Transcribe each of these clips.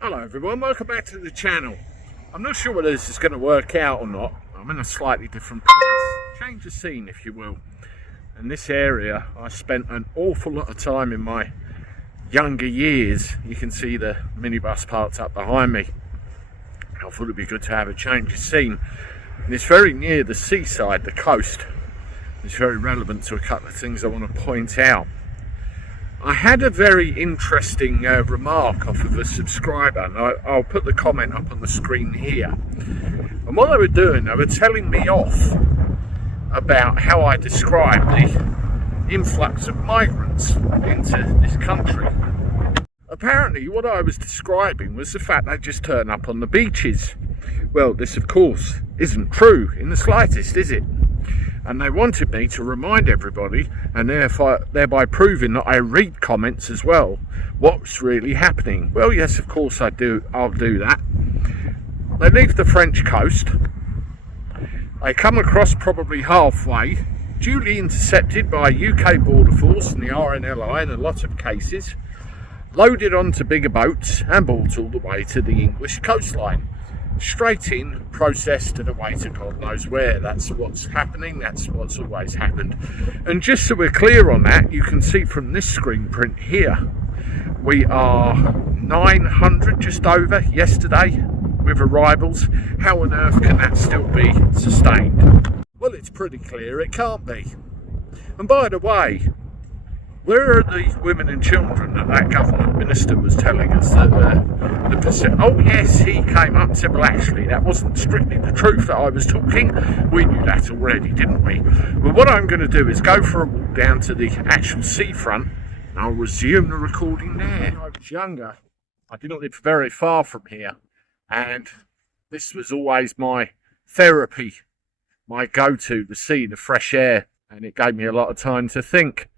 Hello everyone, welcome back to the channel. I'm not sure whether this is going to work out or not. I'm in a slightly different place. Change of scene, if you will. In this area, I spent an awful lot of time in my younger years. You can see the minibus parked up behind me. I thought it'd be good to have a change of scene. And it's very near the seaside, the coast. It's very relevant to a couple of things I want to point out. I had a very interesting remark off of a subscriber, and I'll put the comment up on the screen here. And what they were doing, they were telling me off about how I describe the influx of migrants into this country. Apparently what I was describing was the fact they just turn up on the beaches. Well, this of course isn't true in the slightest, is it? And they wanted me to remind everybody, and thereby proving that I read comments as well, what's really happening. Well, yes, of course I do. I'll do that. They leave the French coast. They come across probably halfway, duly intercepted by UK Border Force and the RNLI in a lot of cases, loaded onto bigger boats and brought all the way to the English coastline. Straight in, processed, and away to God knows where. That's what's happening. That's what's always happened. And just so we're clear on that, you can see from this screen print here, we are 900 just over yesterday with arrivals. How on earth can that still be sustained? Well, it's pretty clear it can't be. And by the way, where are the women and children that government minister was telling us that the percent? Oh yes, he came up and said, well actually that wasn't strictly the truth that I was talking. We knew that already, didn't we? Well, what I'm going to do is go for a walk down to the actual seafront and I'll resume the recording there. When I was younger, I didn't live very far from here, and this was always my therapy, my go-to, the sea, the fresh air, and it gave me a lot of time to think.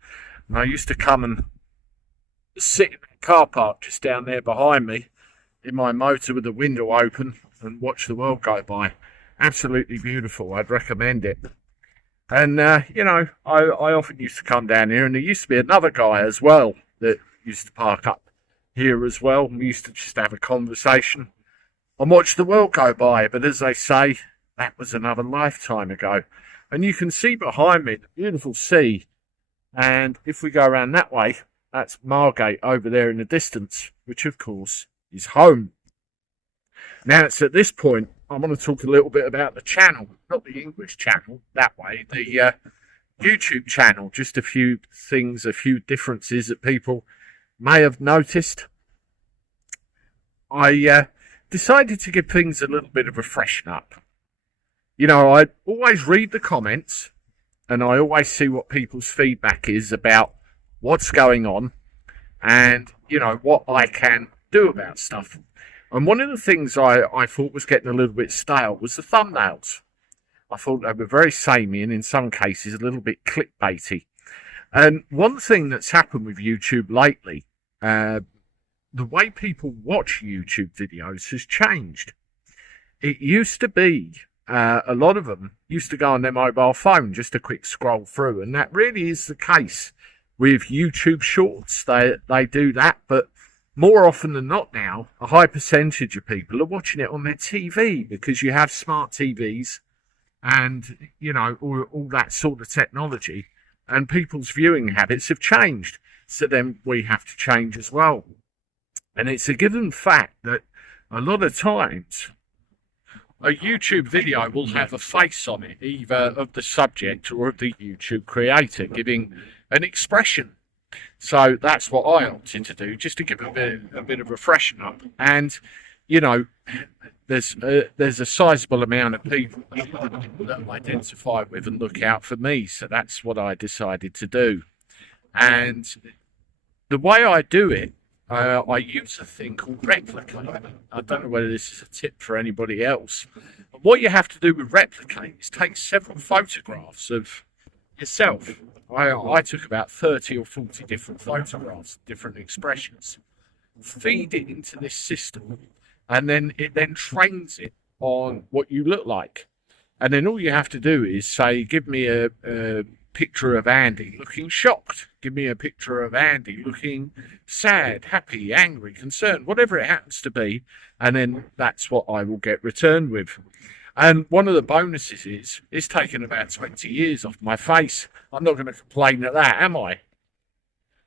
And I used to come and sit in the car park just down there behind me in my motor with the window open and watch the world go by. Absolutely beautiful. I'd recommend it. And, you know, I often used to come down here, and there used to be another guy as well that used to park up here as well. We used to just have a conversation and watch the world go by. But as they say, that was another lifetime ago. And you can see behind me the beautiful sea. And if we go around that way, that's Margate over there in the distance, which of course is home. Now it's at this point, I want to talk a little bit about the channel, not the English channel, that way, the YouTube channel. Just a few things, a few differences that people may have noticed. I decided to give things a little bit of a freshen up. You know, I always read the comments, and I always see what people's feedback is about what's going on and, you know, what I can do about stuff. And one of the things I thought was getting a little bit stale was the thumbnails. I thought they were very samey and in some cases a little bit clickbaity. And one thing that's happened with YouTube lately, the way people watch YouTube videos has changed. It used to be a lot of them used to go on their mobile phone, just a quick scroll through, and that really is the case with YouTube Shorts. They do that, but more often than not now, a high percentage of people are watching it on their TV because you have smart TVs and, you know, all that sort of technology, and people's viewing habits have changed. So then we have to change as well. And it's a given fact that a lot of times a YouTube video will have a face on it, either of the subject or of the YouTube creator, giving an expression. So that's what I opted to do, just to give a bit of a freshen up. And, you know, there's a sizable amount of people that identify with and look out for me. So that's what I decided to do. And the way I do it, I use a thing called Replicate. I don't know whether this is a tip for anybody else. But what you have to do with Replicate is take several photographs of yourself. I took about 30 or 40 different photographs, different expressions, feed it into this system, and then it trains it on what you look like. And then all you have to do is say, give me a picture of Andy looking shocked. Give me a picture of Andy looking sad, happy, angry, concerned, whatever it happens to be. And then that's what I will get returned with. And one of the bonuses is, it's taken about 20 years off my face. I'm not going to complain at that, am I?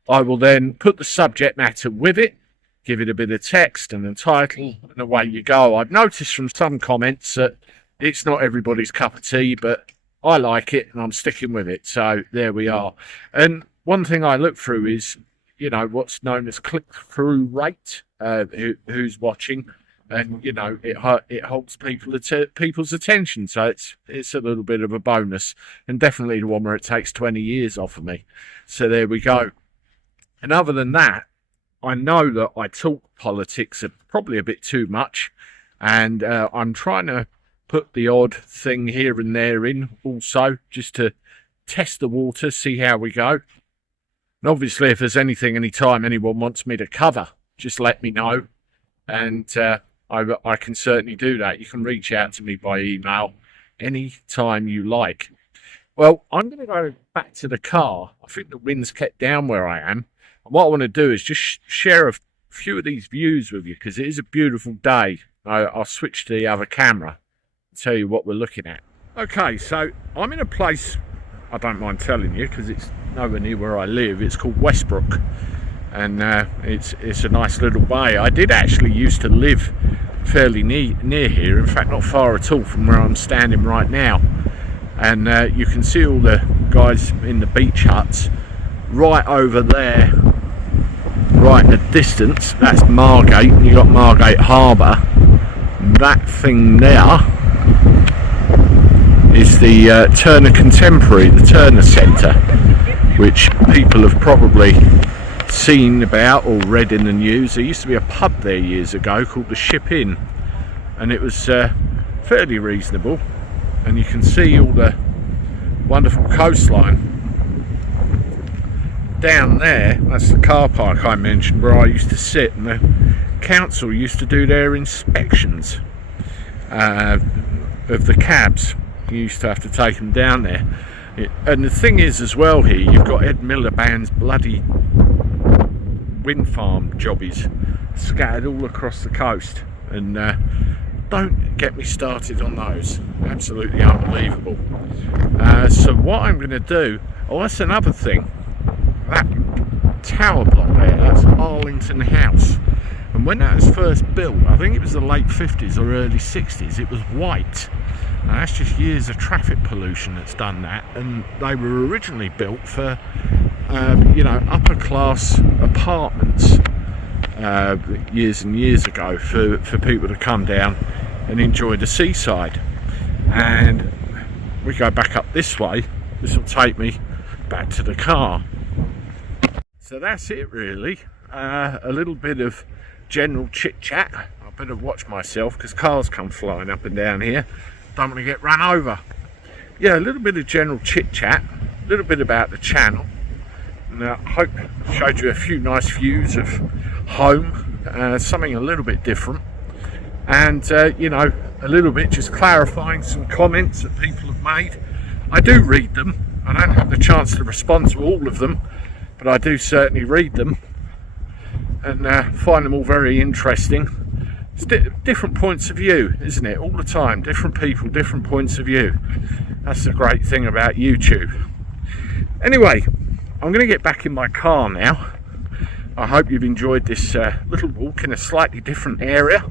I will then put the subject matter with it, give it a bit of text and a title, and away you go. I've noticed from some comments that it's not everybody's cup of tea, but I like it and I'm sticking with it. So there we are. And one thing I look through is, you know, what's known as click-through rate, who's watching. And, you know, it holds people's attention. So it's a little bit of a bonus. And definitely the one where it takes 20 years off of me. So there we go. And other than that, I know that I talk politics probably a bit too much. And I'm trying to put the odd thing here and there in also, just to test the water, see how we go. And obviously, if there's anytime anyone wants me to cover, just let me know. And I can certainly do that. You can reach out to me by email any time you like. Well, I'm going to go back to the car. I think the wind's kept down where I am. And what I want to do is just share a few of these views with you, because it is a beautiful day. I'll switch to the other camera and tell you what we're looking at. Okay, so I'm in a place, I don't mind telling you, because it's nowhere near where I live. It's called Westbrook. And it's a nice little bay. I did actually used to live fairly near here, in fact not far at all from where I'm standing right now. And you can see all the guys in the beach huts right over there, right in the distance. That's Margate, and you've got Margate Harbour. That thing there is the Turner Contemporary, the Turner Centre, which people have probably seen about or read in the news. There used to be a pub there years ago called the Ship Inn, and it was fairly reasonable, and you can see all the wonderful coastline down there. That's the car park I mentioned where I used to sit, and the council used to do their inspections of the cabs. You used to have to take them down there. And the thing is as well, here you've got Ed Miliband's bloody wind farm jobbies scattered all across the coast, and don't get me started on those. Absolutely unbelievable. So what I'm going to do, that's another thing, that tower block there, that's Arlington House, and when that was first built, I think it was the late 50s or early 60s, it was white. And that's just years of traffic pollution that's done that, and they were originally built for you know, upper class apartments years and years ago for people to come down and enjoy the seaside. And we go back up this way. This will take me back to the car. So that's it really. A little bit of general chit chat. I better watch myself because cars come flying up and down here. Don't want to get run over. Yeah, a little bit of general chit chat, a little bit about the channel. And I hope I showed you a few nice views of home, something a little bit different. And, you know, a little bit just clarifying some comments that people have made. I do read them. I don't have the chance to respond to all of them, but I do certainly read them and find them all very interesting. It's different points of view, isn't it? All the time, different people, different points of view. That's the great thing about YouTube. Anyway, I'm going to get back in my car now. I hope you've enjoyed this little walk in a slightly different area.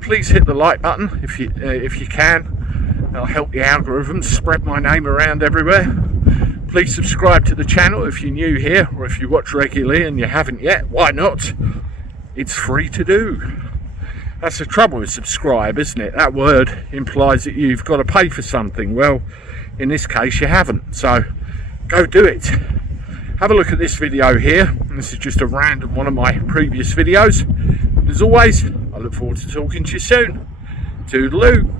Please hit the like button if you can. That'll help the algorithms spread my name around everywhere. Please subscribe to the channel if you're new here, or if you watch regularly and you haven't yet, why not? It's free to do. That's the trouble with subscribe, isn't it? That word implies that you've got to pay for something. Well, in this case you haven't, so go do it. Have a look at this video here. This is just a random one of my previous videos. As always, I look forward to talking to you soon. Toodaloo.